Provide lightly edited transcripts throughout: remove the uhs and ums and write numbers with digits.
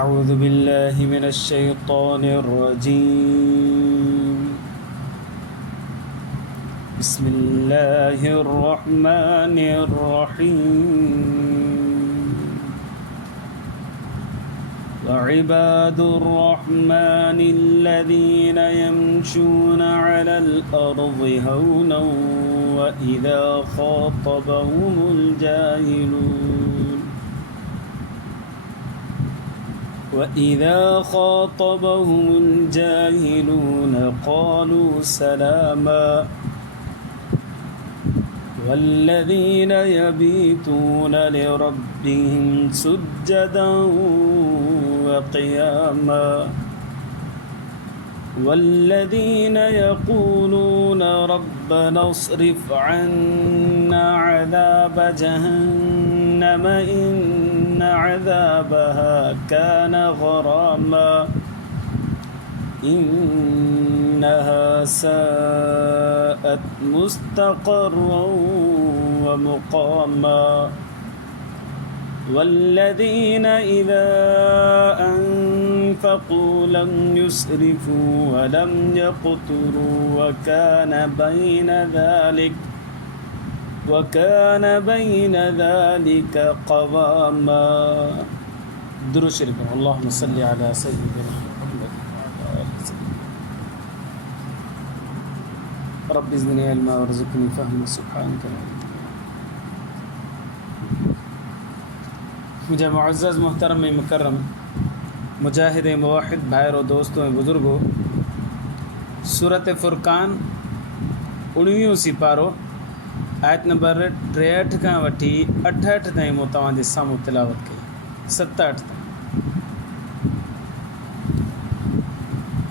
أعوذ بالله من الشيطان الرجيم بسم الله الرحمن الرحيم وعباد الرحمن الذين يمشون على الأرض هونا وإذا خاطبهم الجاهلون قالوا سلاما والذين يبيتون لربهم سجدا وقياما والذين يقولون ربنا اصرف عنا عذاب جهنم إن عذابها كان غراما إنها ساءت مستقرا ومقاما والذين إذا أنفقوا لم يسرفوا ولم يقتروا وكان بين ذلك قواما. درود شريف. اللهم صل على سيدنا محمد رب زدني علما وارزقني فهما سبحانك. मुझे मुअज़्ज़ज़ मोहतरम मुकर्रम मुजाहिद मुवाहिद भाइयों दोस्तों बुज़ुर्गों, सूरत फ़ुरक़ान 19 सिपारो आयत नंबर 63 खां वठी 68 ताईं मूं तव्हांजे साम्हूं तिलावत कई. 7-8 ताईं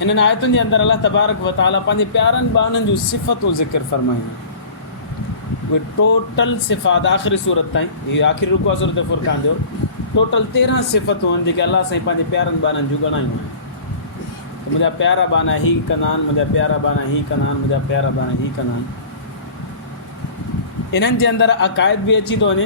इन्हनि आयतुनि जे अंदरि अल्लाह तबारक व तआला पंहिंजे प्यारनि बाननि जूं सिफ़तूं ज़िक्र फ़रमायूं. उहे टोटल सिफ़ात आख़िरी सूरत ताईं, हीअ आख़िरी रुकू आहे सूरत फ़ुरक़ान जो, टोटल 13 सिफ़तूं आहिनि जेके अलाह साईं पंहिंजे प्यारनि बाननि जूं ॻणायूं आहिनि. त मुंहिंजा प्यारा बाना हीअ कंदा आहिनि, मुंहिंजा प्यारा बाना हीअ कंदा आहिनि, मुंहिंजा प्यारा बाना हीअ कंदा आहिनि. इन्हनि जे अंदरि अक़ाइद बि अची थो वञे,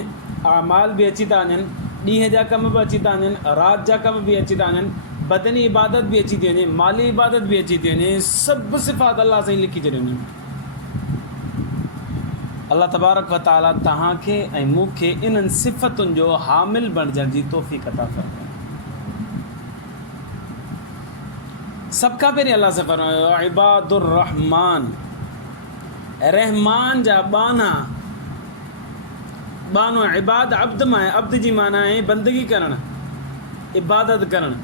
आमाल बि अची था वञनि, ॾींहं जा कम बि अची था वञनि, राति जा कम बि अची था वञनि, बदनी इबादत बि अची थी वञे, माली इबादत बि अची थी वञे. सभु सिफ़ात अलाह साईं लिखी छॾियूं आहिनि. अल्लाह तबारक व तआला तव्हांखे ऐं मूंखे इन्हनि सिफ़तुनि जो हामिल बणजण जी तौफ़ीक़ अता फ़रमाए. सभ खां पहिरीं अल्लाह सां फ़रमायो इबादुर रहमान, रहमान जा बानो इबाद अब्द मां आहे. अब्द जी माना आहे बंदगी करणु, इबादत करणु.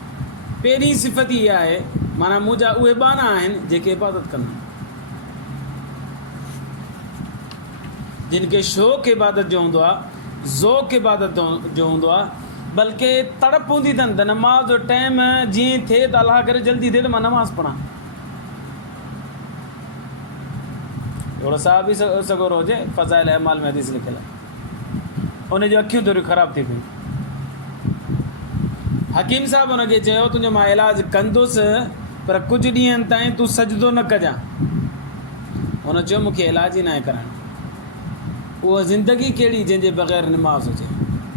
पहिरीं सिफ़त इहा आहे, माना मुंहिंजा उहे बाना आहिनि जेके इबादत कंदा आहिनि, जिन खे शौक़ इबादत जो हूंदो आहे, ज़ौक़ इबादत जो हूंदो आहे, बल्कि तड़प हूंदी अथनि त नमाज़ जो टाइम जीअं थिए त अलाह करे जल्दी थिए त मां नमाज़ पढ़ां. अहिड़ो साहब बि सगोरो हुजे, फ़ज़ाइल अमाल में हदीस लिखियलु आहे, उनजूं अखियूं थोरियूं ख़राबु थी पियूं. हकीम साहिबु हुनखे चयो तुंहिंजो मां इलाजु कंदुसि, पर कुझु ॾींहंनि ताईं तूं सजदो न कजां. हुन चयो मूंखे इलाज ई न आहे कराइणु. उहा ज़िंदगी कहिड़ी जंहिंजे बग़ैर निमाज़ हुजे,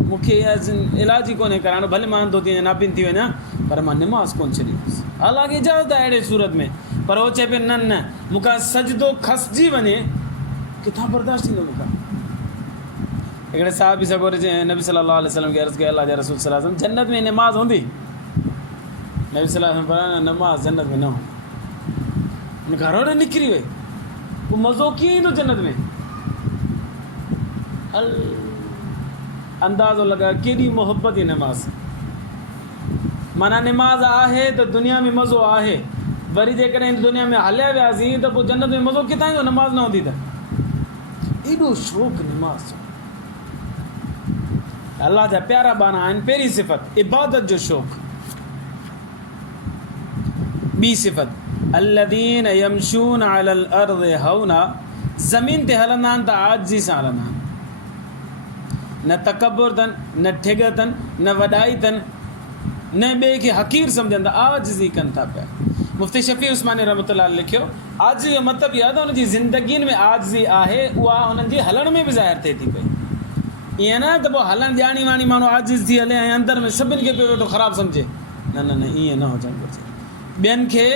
मूंखे इलाज ई कोन्हे कराइणो. भले मां अंधो थी वञा, नाबिन थी वञा, पर मां निमाज़ कोन छॾींदुसि. हालांकि इजाज़त आहे अहिड़े सूरत में, पर उहो चए पियो न मूंखां सजदो खसिजी वञे, किथां बर्दाश्त थींदो मूंखां. हिकिड़े साहिब बि सगोरे नबी सल्लल्लाहु अलैहि वसल्लम खे अर्ज़ु कई, अल्लाह जा रसूल सल्लल्लाहु अलैहि वसल्लम जन्नत में निमाज़ हूंदी? नबी सल्लल्लाहु अलैहि वसल्लम नमाज़ जन्नत में न हूंदी. हुन घरो ॾे निकिरी वई, पोइ मज़ो कीअं ईंदो जन्नत में? अंदाज़ो लॻा केॾी मोहबत जी नमाज़. माना निमाज़ आहे त दुनिया में मज़ो आहे, वरी जेकॾहिं दुनिया में हलिया वियासीं त पोइ जन्नत में मज़ो किथां ईंदो? नमाज़ न हूंदी त. एॾो शौक़ु निमाज़ जो. अल्लाह जा प्यारा बाना आहिनि. पहिरीं सिफ़त इबादत जो शौक़ु. ॿी सिफ़त अल्लज़ीन यमशून अलल अर्ज़ हौना, ज़मीन ते हलंदा आहिनि त आजिज़ी सां हलंदा आहिनि. न तकबुर अथनि, न ठिग अथनि, न वॾाई अथनि, न ॿिए खे हक़ीर सम्झनि था, आजिज़ी कनि था पिया. मुफ़्ती शफ़ी उस्मानी रहमतुल्लाह लिखियो, आजिज़ी जो मतिलबु इहा त हुनजी ज़िंदगीअ में आजिज़ी आहे, उहा हुननि जी हलण में बि ज़ाहिर थिए थी पई. ईअं न त पोइ हलणु ॼाणी वाणी माण्हू आजिज़ थी हले ऐं अंदरि में सभिनि खे पियो वेठो ख़राबु सम्झे. न न न ईअं न हुजणु घुरिजे। ॿियनि खे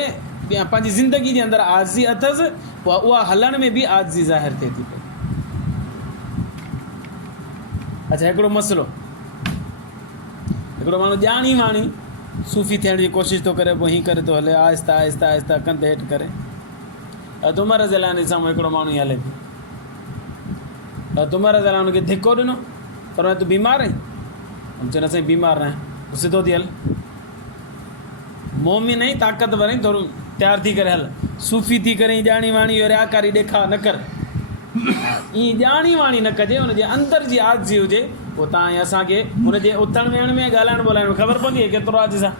पंहिंजी ज़िंदगी जे अंदरि आज़ी अथसि, पोइ उहा हलण में बि आज़ी ज़ाहिर थिए थी पई। अच्छा, हिकिड़ो मसइलो, हिकिड़ो माण्हू ॼाणी वाणी सूफ़ी थियण जी कोशिशि थो करे, पोइ हीअं करे थो हले आहिस्ता आहिस्ता आहिस्ता कंध हेठि करे। तुमर ज़लानी साम्हूं हिकिड़ो माण्हू ईअं हले पियो, तुमर ज़ला हुनखे धिको ॾिनो, पर तूं बीमार आहीं? चवनि असां बीमार न आहियूं, सिधो थी हल, मोमिन आई ताक़तवर आई, थोरो तयारु थी करे हल, सूफ़ी थी करे ॼाणी वाणी रियाकारी ॾेखार न कर। ईअं ॼाणी वाणी न कजे, हुनजे अंदरि जी आज़ी हुजे, पोइ तव्हां ऐं असांखे हुनजे उथण वेहण में ॻाल्हाइण ॿोलाइण में ख़बर पवंदी आहे केतिरो आज़ी आहे।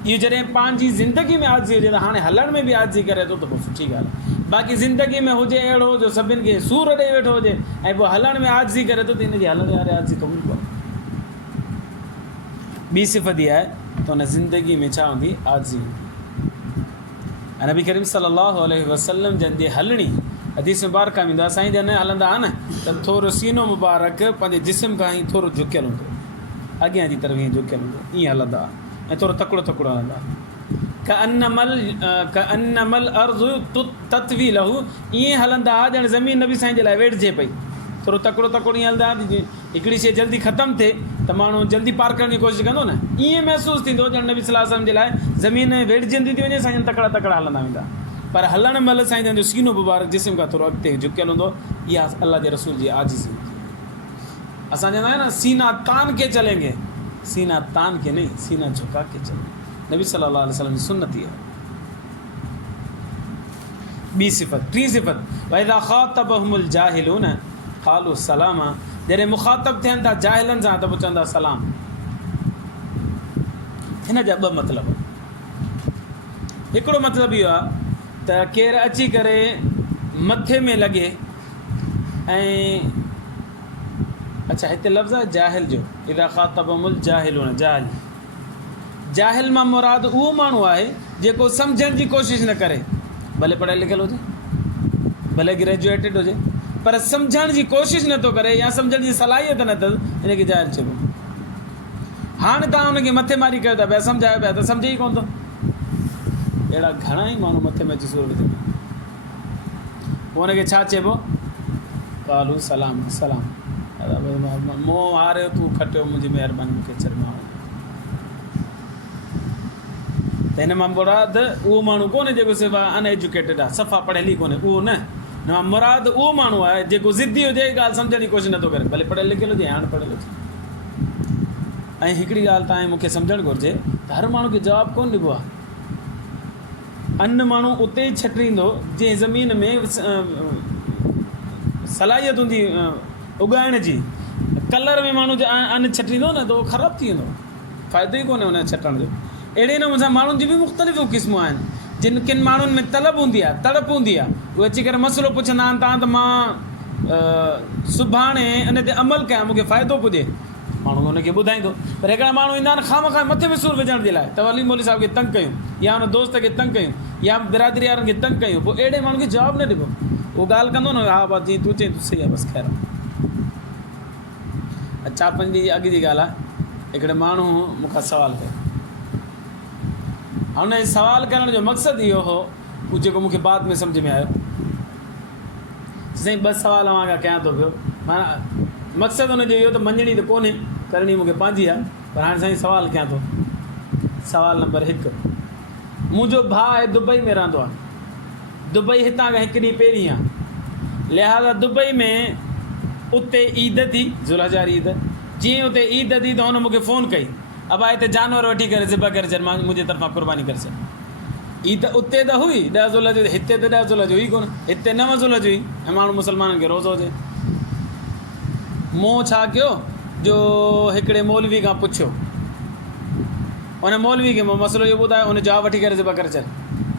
इहो जॾहिं पंहिंजी ज़िंदगी में आज़ी हुजे त हाणे हलण में बि आज़ी करे थो त पोइ सुठी ॻाल्हि आहे। बाक़ी ज़िंदगी में हुजे अहिड़ो जो सभिनि खे सूर ॾेई वेठो हुजे ऐं पोइ हलण में आज़ी करे थो त हिनजी हलण वारे आज़ी क़बूल कयो। ॿी सिफ़त इहा आहे त हुन ज़िंदगी में छा हूंदी? आज़ी हूंदी। ऐं नबी करीम सल्लल्लाहु अलैहि वसल्लम जंहिंजे हलणी हदीस मुबारक में ईंदो आहे, साईं जन हलंदा आहिनि त थोरो सीनो मुबारक पंहिंजे जिस्म खां ई थोरो झुकियल हूंदो, अॻियां जी तरफ़ ईअं झुकियल हूंदो, ईअं हलंदा ऐं थोरो तकिड़ो तकिड़ो हलंदा। कअन्नमल अर्ज़ु तत्वी लहू, ईअं हलंदा ॼण ज़मीन नबी साईं जे लाइ वेठिजे पई, थोरो तकिड़ो तकिड़ो ईअं हलंदा। हिकिड़ी शइ जल्दी ख़तमु थिए त माण्हू जल्दी पार करण जी कोशिशि कंदो न, ईअं महसूसु थींदो ॼण नबी सल्लल्लाहु अलैहि वसल्लम जे लाइ ज़मीन वेठिजंदी थी वञे, साईं तकिड़ा तकिड़ा हलंदा वेंदा। पर हलण महिल साईं जन जो सीनो मुबारक जिस्म खां थोरो अॻिते झुकियल हूंदो। इहा अल्लाह जे रसूल जी आजिज़ी। असां चवंदा आहियूं न, सीना तान के चलेंगे, सीना तान के नहीं, सीना झुका के चलेंगे। नबी सल्लल्लाहु अलैहि वसल्लम जी सुन्नत आहे। ॿी सिफ़त, टी सिफ़त, वइज़ा ख़ातबहुमुल जाहिलून क़ालू सलामा, जॾहिं मुख़ातब थियनि था जाहिलनि सां त पोइ चवंदा सलाम। हिन जा ॿ मतिलब, हिकिड़ो मतिलबु इहो आहे त केरु अची करे मथे में लॻे ऐं अच्छा हिते लफ़्ज़ आहे जाहिल जो, इज़ा ख़ातबहुमुल जाहिलून, जाहिल, जाहिल मां मुराद उहो माण्हू आहे जेको सम्झण जी कोशिशि न करे, भले पढ़ियल लिखियल हुजे, भले ग्रेजुएटेड हुजे, पर सम्झण जी कोशिशि नथो करे या सम्झण जी सलाहियत न अथसि, हिनखे जाहिल चइबो। हाणे तव्हां हुनखे मथे मारी कयो था पिया, सम्झायो पिया त सम्झे ई कोन थो। अहिड़ा घणा ई माण्हू मथे में अची सूर विझनि, पोइ हुनखे छा चइबो? कालू सलाम, सलाम, मोह हारियो तूं खटियो, मुंहिंजी महिरबानी, मूंखे छॾ मां। त हिन मां मुराद उहो माण्हू कोन्हे जेको सिर्फ़ु अनएजुकेटेड आहे, सफ़ा पढ़ियल ई कोन्हे, उहो न। हिन मां मुराद उहो माण्हू आहे जेको ज़िद्दी हुजे, ॻाल्हि सम्झण जी कोशिशि नथो करे, भले पढ़ियल लिखियल हुजे, हाणे पढ़ियल हुजे। ऐं हिकिड़ी ॻाल्हि तव्हां मूंखे सम्झणु घुरिजे त हर माण्हू खे जवाबु कोन ॾिबो आहे। अन्न माण्हू उते ई छटींदो जंहिं ज़मीन में सलाहियत हूंदी उगाइण जी। कलर में माण्हू अन्न छटींदो न त उहो ख़राबु थी वेंदो, फ़ाइदो ई कोन्हे हुन छटण जो। अहिड़े नमूने सां माण्हुनि जी बि मुख़्तलिफ़ूं क़िस्मूं आहिनि। जिन किन माण्हुनि में तलब हूंदी आहे, तड़प हूंदी आहे, उहे अची करे मसइलो पुछंदा आहिनि तव्हां त मां सुभाणे इन ते अमल कयां, मूंखे फ़ाइदो पुॼे, माण्हू हुनखे ॿुधाईंदो। पर हिकिड़ा माण्हू ईंदा आहिनि खां मथे में सूर विझण जे लाइ, त वली मौली साहिब खे तंग कयूं या हुन दोस्त खे तंग कयूं या बिरादरी वारनि खे तंग कयूं, पोइ अहिड़े माण्हू खे जवाबु न ॾिबो। उहो ॻाल्हि कंदो न, हा बसि जीअं तूं चई तूं सही आहे, बसि ख़ैरु। 4-5 ॾींहं अॻु जी ॻाल्हि आहे, हिकिड़े माण्हू मूंखां सुवालु कयो। हुन जे सुवालु करण जो मक़सदु इहो हो, उहो जेको मूंखे बाद में सम्झ में आयो। साईं 2 सुवाल मां कयां थो पियो, माना मक़सदु हुनजो इहो त मञणी त कोन्हे, करणी मूंखे पंहिंजी आहे, पर हाणे साईं सुवालु कयां थो। सुवालु नंबर 1, मुंहिंजो भाउ आहे दुबई में रहंदो आहे, दुबई हितां खां 1 ॾींहुं पहिरीं आहे, लिहाज़ा दुबई में उते ईद थी, ज़ुल्हजार ईद, जीअं उते ईद थी त हुन मूंखे फ़ोन कई, अबा हिते जानवर वठी करे ज़िबा करे छॾ, मां मुंहिंजे तरफ़ां क़ुर्बानी करे छॾ। ईद उते त हुई 10 ज़ुल्ह जो, हिते त 10 ज़ुल्ह जो हुई कोन, हिते 9 ज़ुल्ह जो हुई, ऐं माण्हू मुस्लमाननि खे रोज़ो हुजे। मूं छा कयो जो हिकिड़े मौलवी खां पुछियो, उन मौलवी खे मां मसइलो इहो ॿुधायो, उन जवाबु वठी करे ज़िबा करे छॾ।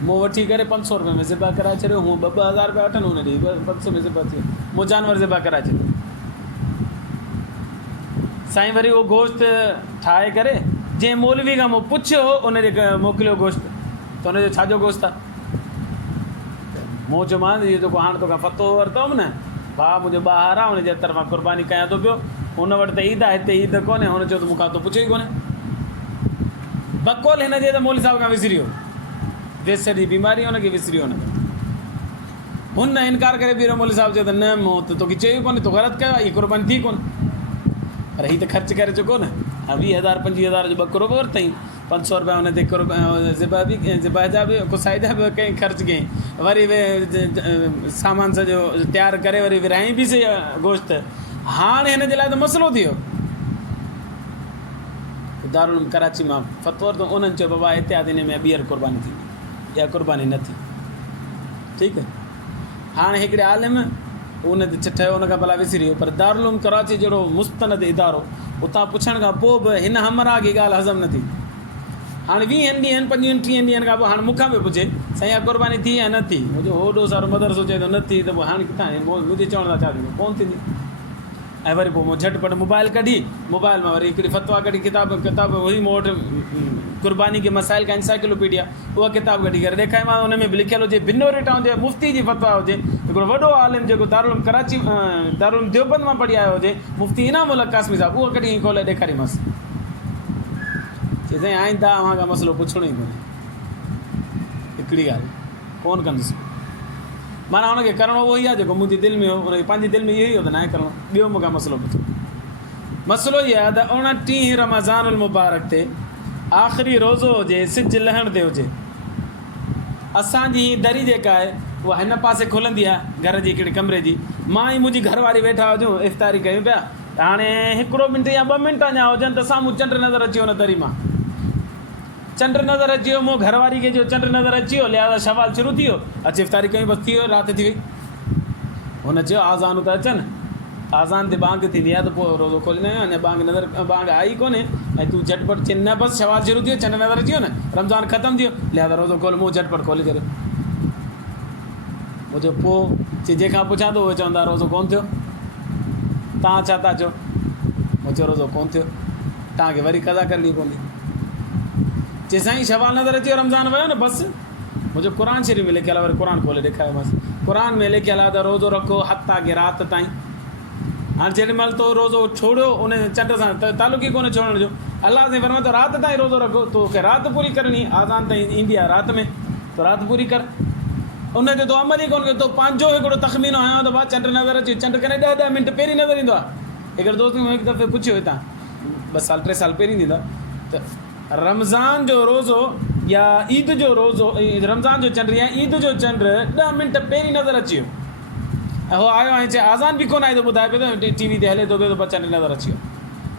मूं वठी करे 500 रुपए में ज़िबा कराए छॾियो, हूअं 2-2 हज़ार रुपया वठनि, हुन ॾींहुं 500 में ज़िबा थी वियो, मूं जानवर ज़िबा कराए छॾियो। साईं वरी उहो गोश्त ठाहे करे जंहिं मौलवी खां मूं पुछियो उनजे मोकिलियो गोश्त, त हुनजो छाजो गोश्त आहे? मूं चयोमांसि इहो जेको हाणे तोखां पतो वरितोमि न, भाउ मुंहिंजो ॿाहिरि आहे, हुनजे तरफ़ां क़ुर्बानी कयां थो पियो, हुन वटि त ईद आहे, हिते ईद कोन्हे, हुन चयो त मूंखां तो पुछियो ई कोन्हे। बकोल हिन जे त मौली साहिब खां विसरी वियो, वेसर जी बीमारी हुनखे विसरी वियो हुन हुन इनकार करे बीहो मौली साहिब चयो त न मूं त तोखे चयो कोन्हे, तूं ग़लति कयो आहे, हीअ कुर्बानी थी कोन्हे। पर हीअ त ख़र्चु करे चुको न, 20,000 25,000 जो ॿ करोड़ वरितईं, 500 रुपया हुन ते ज़िबा जा बि कुसाई जा बि कई ख़र्चु कयईं, वरी सामान सॼो तयारु करे वरी विराईं बि सही गोश्त। हाणे हिन जे लाइ त मसइलो थी वियो। दारुल कराची मां फ़तवो वरितो, उन्हनि चयो बाबा एहतियात हिन में ॿीहर कुर्बानी थी, इहा कुर्बानी न थी। ठीकु आहे, हाणे हिकिड़े आलिम उन ते ठहियो, हुन खां भला विसरी वियो। पर दारुल कराची जहिड़ो मुस्तनद इदारो, उतां पुछण खां पोइ बि हिन हमरा की ॻाल्हि हज़म न थी। हाणे 20 ॾींहंनि 25 30 ॾींहंनि खां पोइ हाणे मूंखां बि पुछे साईं इहा कुर्बानी थी या न थी, मुंहिंजो होॾो सारो मदरसो चए थो न थी, त पोइ हाणे किथां मुंहिंजे चवण सां छा थींदो, कोन थींदी। ऐं वरी पोइ मूं झटिपट मोबाइल कढी, मोबाइल मां वरी हिकिड़ी फ़तवा कढी, किताब हुई मूं वटि कुर्बानी के मसाइल का इंसाइक्लोपीडिया, उहा किताब कढी करे ॾेखारी मां, हुन में बि लिखियलु हुजे बिनोरिटा हुजे, मुफ़्ती जी फ़तवा हुजे, हिकिड़ो वॾो आलिम जेको दारुल कराची दारुल देवबंद मां पढ़ी आयो हुजे, मुफ़्ती इनाम उल कासमी साहिबु, उहा कढी खोले ॾेखारीमांसि। चई साईं आईंदा अव्हां खां मसइलो पुछणो ई कोन्हे, हिकिड़ी ॻाल्हि कोन कंदुसि। माना हुनखे करिणो उहो ई आहे जेको मुंहिंजी दिलि में हो, हुनखे पंहिंजी दिलि में इहो ई हो त न आहे करिणो, ॿियो मूंखां मसइलो पुछो। मसइलो इहो आहे त 29 रमज़ानुल मुबारक ते आख़िरी रोज़ो हुजे, सिज लहण ते हुजे, असांजी दरी जेका आहे उहा हिन पासे खुलंदी आहे घर जी हिकिड़े कमरे जी, मां ऐं मुंहिंजी घरवारी वेठा हुजूं इफ़्तारी कयूं पिया, हाणे हिकिड़ो मिंट या 2 मिंट अञा हुजनि त साम्हूं चंड नज़र अची वियो हुन दरी मां, चंड नज़र अची वियो, मूं घरवारी खे जो चंड नज़र अची वियो, लिहाज़ा शवाल शुरू थी वियो, अची इफ़्तारी कयूं, बसि थी वियो, राति थी वई। हुन चयो आज़ानूं त अचनि, आज़ान ते बांग थींदी आहे त पोइ रोज़ो खोलींदा आहियूं, अञा बांग आई कोन्हे, ऐं तूं झटिपट चई न बसि शवाल शुरू थी वियो, चंड नज़र अची वियो न, रमज़ान ख़तमु थी वियो, लिहाज़ा रोज़ो खोल, मूं झटिपट खोले छॾियो। मुंहिंजो पोइ चई जंहिंखां पुछां थो उहे चवंदा रोज़ो कोन्ह थियो, तव्हां छा था चओ, मूं चयो रोज़ो कोन्ह थियो, तव्हांखे वरी कज़ा करणी पवंदी। चई साईं शवाल नज़र अची वियो, रमज़ान वियो न, बसि मुंहिंजो क़ुर शरीफ़ में लिखियलु आहे, वरी क़ुर खोले ॾेखारियोमांसि, क़ुर में लिखियलु आहे त रोज़ो रखो हफ़्ता की राति ताईं। हाणे जेॾी महिल तो रोज़ो छोड़ियो उन चंड सां तालुक़ु ई कोन्हे छोड़ण जो, अलाह साईं फरमाए थो राति ताईं रोज़ो रखो, तोखे राति पूरी करणी, आज़ान ताईं ईंदी आहे राति में, त राति पूरी कर। उन ते तो अमल ई कोन्ह कयो, तो पंहिंजो हिकिड़ो तख़मीनो हयो त भाउ चंड नज़र अची, चंड करे 10 मिंट पहिरीं नज़र ईंदो आहे। हिकिड़े दोस्त मूं हिकु दफ़े पुछियो हितां 2 साल 3 साल पहिरीं ईंदो आहे त रमज़ान जो रोज़ो या ईद जो रोज़ो, रमज़ान जो चंड या ईद जो चंड 10 मिंट पहिरीं नज़र अची वियो, ऐं हो आयो ऐं चए आज़ान बि कोन आई त ॿुधाए पियो त टीवी ते हले थो पियो त चंड नज़र अची वियो।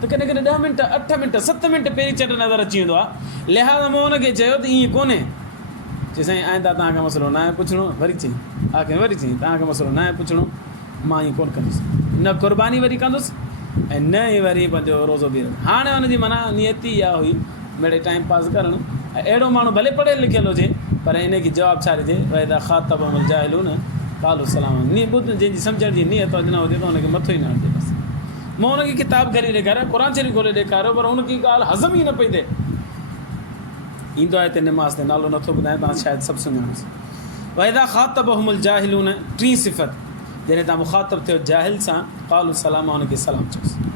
त कॾहिं कॾहिं 10 मिंट 8 मिंट 7 मिंट पहिरीं चंड नज़र अची वेंदो आहे, लिहाज़ा मूं हुनखे चयो त ईअं कोन्हे। चई साईं आईंदा तव्हांखे मसइलो न आहे पुछणो, वरी चई आख़िर वरी चई तव्हांखे मसइलो न आहे पुछणो, मां ईअं कोन्ह कंदुसि, न क़ुर्बानी वरी कंदुसि ऐं न ई वरी पंहिंजो रोज़ो बि। हाणे हुनजी माना नियति इहा हुई मिड़े टाइम पास करणु, ऐं अहिड़ो माण्हू भले पढ़ियलु लिखियलु हुजे पर हिनखे जवाबु छा ॾिजे, वैदा ख़ातबहुमुल जाहिलून क़ालू सलामन, ॿुध जंहिंजी सम्झण जी नियत न हुजे त हुनखे मथो ई न हणिजे। बसि मां हुनखे किताब खणी ॾेखारियो, क़ुर शरीफ़ खोले ॾेखारियो, पर हुनखे ॻाल्हि हज़म ई न पई थिए। ईंदो आहे हिते निमाज़ ते, नालो नथो ॿुधायां, तव्हां शायदि सभु सुञाणोसि। वैदा ख़ातबहुमुल जाहिलून, 3 सिफ़त, जॾहिं तव्हां मुख़ातब थियो जाहिल सां, क़ालू सलाम, हुनखे सलाम चयोसि।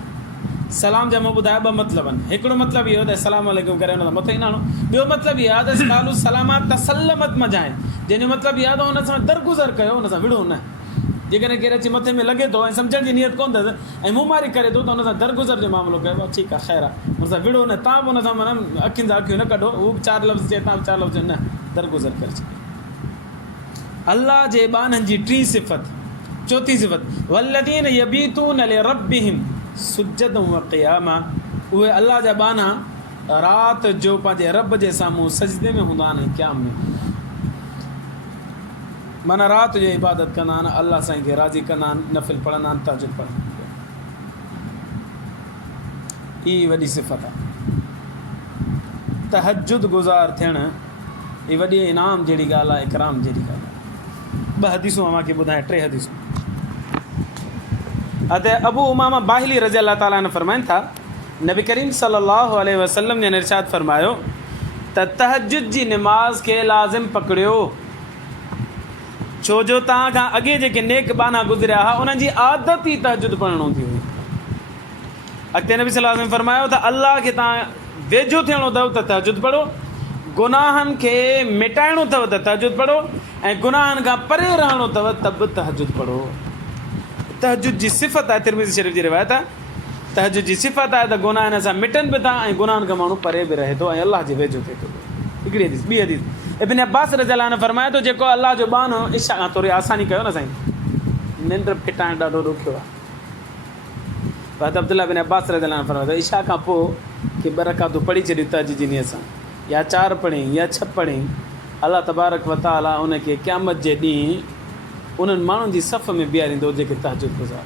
सलाम जा मां ॿुधाया 2 मतिलब आहिनि, हिकिड़ो मतिलबु इहो त सलाम अलैकुम करे हुन सां मथो ई न हणो, ॿियो मतिलबु इहो आहे त क़ालू सलामा तसल्लमत मजाइन, जंहिंजो मतिलबु इहो आहे त हुन सां दरगुज़र कयो, हुन सां विड़ो न। जेकॾहिं केरु अची मथे में लॻे थो ऐं सम्झण जी नियत कोन्ह अथसि ऐं मुंहमारी करे थो त हुन सां दरगुज़र जो मामिलो कयो, ठीकु आहे ख़ैरु आहे, हुन सां विड़ो न, तव्हां बि हुन सां माना अखियुनि सां अखियूं न कढो, हू बि 4 लफ़्ज़ चए, तव्हां बि 4 लफ़्ज़ न, दरगुज़र करे छॾियो। अलाह जे बाननि जी 3 सिफ़त, 4थी सिफ़त, वल्लज़ीन यबीतून लिरब्बिहिम सुज्जदन व क़ियामा, उहे अलाह जा बाना राति जो पंहिंजे रब जे साम्हूं सजदे में हूंदा आहिनि, क़याम में, माना राति जो इबादत कंदा आहिनि, अलाह साईं खे राज़ी कंदा आहिनि, नफ़िल पढ़ंदा आहिनि, तहज्जुद पढ़ंदा आहिनि। हीअ वॾी सिफ़त आहे, तहज्जुद गुज़ार थियणु हीअ वॾी इनाम जहिड़ी ॻाल्हि आहे, इकराम जहिड़ी ॻाल्हि आहे। 2 हदीसूं अव्हांखे ॿुधायां, 3 हदीसूं। अबू उमामा बाहिली रज़ी अल्लाह ताला ने फरमाइनि था, नबी करीम सल्लल्लाहु अलैहि वसल्लम ने इरशाद फरमायो त तहज्जुद जी निमाज़ खे लाज़िम पकड़ियो, छो जो तव्हां खां अॻे जेके नेक बाना गुज़रिया हुआ उन्हनि जी आदत ई तहज्जुद पढ़णु हूंदी हुई। अॻिते नबी सल्लल्लाहु अलैहि वसल्लम फरमायो त अलाह खे तव्हां वेझो थियणो अथव त तहजुद पढ़ो, गुनाहनि खे मिटाइणो अथव त तहजुद पढ़ो, ऐं गुनाहनि खां परे रहणो अथव त बि तहजुद पढ़ो। तहजुद जी सिफ़त आहे, तिरमिज़ी शरीफ़ जी रिवायत आहे, तहजुद जी सिफ़त आहे त गुनाह हिन सां मिटनि बि था ऐं गुनाहनि खां माण्हू परे बि रहे थो ऐं अलाह जे वेझो थिए थो। हिकिड़ी हदीस, ॿी हदीस इब्न अब्बास रज़ियल्लाहु अन्हु फरमाए थो, जेको अलाह जो बानो इशा खां थोरी आसानी कयो न साईं, निंड फिटाइणु ॾाढो ॾुखियो आहे। पर अब्दुल्लाह बिन अब्बास रज़ियल्लाहु अन्हु फरमाए थो, इशा खां पोइ कि ॿ रकातूं पढ़ी छॾियूं तहजुद जी नियत सां, या 4 पढ़ी या 6 पढ़ी, अलाह तबारक व तआला उनखे क़यामत जे ॾींहुं उन्हनि माण्हुनि जी सफ़ में बीहारींदो जेके तहजुद गुज़ार।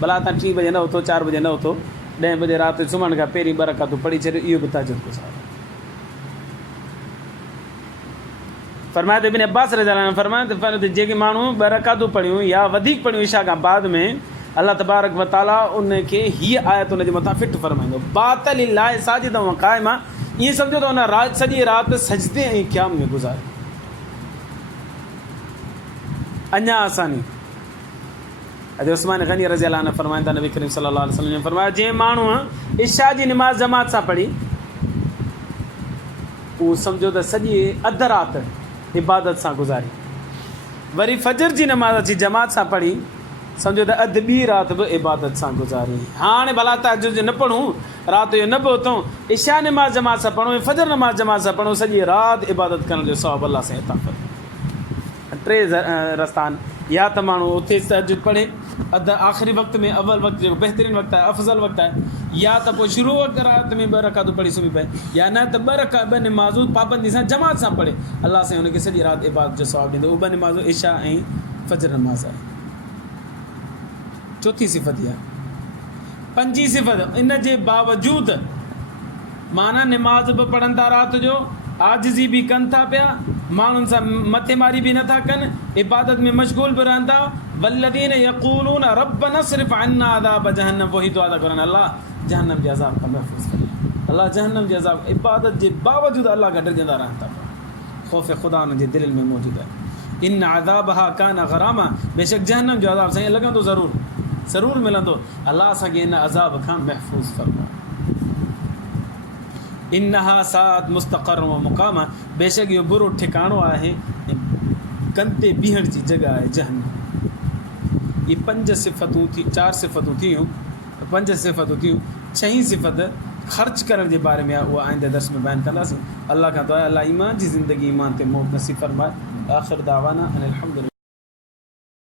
भला तव्हां 3 बजे न उथो, 4 बजे न उथो, 10 बजे राति सुम्हण खां पहिरीं 2 रकातूं पढ़ी छॾियो, इहो बि तहजुद गुज़ार। फरमाए त इब्न अब्बास रज़ियल्लाहु अन्हु फरमाए त जेके माण्हू 2 रकातूं पढ़ियूं या वधीक पढ़ियूं इशा खां बाद में, अल्लाह तबारक व तआला उनखे हीअ आयत उनजे मथां फिट फरमाईंदो, बातल लिल्लाहि साजिदन व क़ाइमा, ईअं सम्झो त उन राति सॼी राति सजदे ऐं क़याम में गुज़ारे। अञा आसानी अॼु उस्मान गनी रज़ियल्लाहु अन्हु फरमाइनि था, नबी करीम सल्लल्लाहु अलैहि वसल्लम फरमाया, जंहिं माण्हूअ इशा जी नमाज़ जमात सां पढ़ी, उहो सम्झो त सॼी अधु राति इबादत सां गुज़ारी, वरी फजर जी नमाज़ अची जमात सां पढ़ी, सम्झो त अधु ॿी राति बि इबादत सां गुज़ारी। हाणे भला तहजुद न पढ़ूं, राति जो न बि उथूं, इशा नमाज़ जमात सां पढ़ूं, फजर नमाज़ जमात सां पढ़ूं, सॼी राति इबादत करण जो सवाबु अलाह सां अता करे। 3 रस्ता आहिनि, या त माण्हू उथे तहजुद पढ़े अधु आख़िरी वक़्त में, अवल वक़्तु जेको बहितरीनु वक़्तु आहे, अफ़ज़ल वक़्तु आहे, या त पोइ शुरू वक़्तु राति में 2 रकातूं पढ़ी सुम्ही पए, या न त 2 नमाज़ूं पाबंदी सां जमात सां पढ़े, अलाह साईं हुनखे सॼी राति इबादत जो सवाबु ॾींदो। उहे 2 नमाज़ूं इशा ऐं फजर नमाज़ आहे। चौथी सिफ़त इहा। 5 सिफ़त, इन जे बावजूदि माना नमाज़ बि पढ़नि था राति जो, आजिज़ी बि कनि था पिया, माण्हुनि सां मथे मारी बि नथा कनि, इबादत में मशगूल बि रहनि था। वल्लज़ीन यक़ूलून रब्बना स्रिफ़ अन्ना अज़ाब जहन्नम, वही दुआ था करनि, अलाह जहन्नम जे अज़ाब खां महफ़ूज़ कर, अलाह जहन्नम जे अज़ाब, इबादत जे बावजूदि अलाह खां डिॼंदा रहनि था पिया। ख़ौफ़ ख़ुदा उन्हनि जे दिलि में मौजूदु आहे। इन अज़ाबहा कान ग़रामा, बेशक जहन्नम जो अज़ाब साईं लॻंदो ज़रूरु मिलंदो, अलाह असांखे इन अज़ाब खां महफ़ूज़ फरमाए। इन्नहा सात मुस्तक़र व मुक़ामा, बेशक इहो बुरो ठिकाणो आहे ऐं कंते बीहण जी जॻह आहे जहन्नम। ये 5 सिफ़तूं थी, 4 सिफ़तूं थियूं, 5 सिफ़तूं थियूं। 6 सिफ़त ख़र्च करण जे बारे में आहे, उहा आईंदे दर्स में बयानु कंदासीं। अलाह खां दुआ, अलाह ईमान जी ज़िंदगी ईमान ते मौत नसीब फरमाए। आख़िर दावाना अनिल हम्दुलिल्लाह।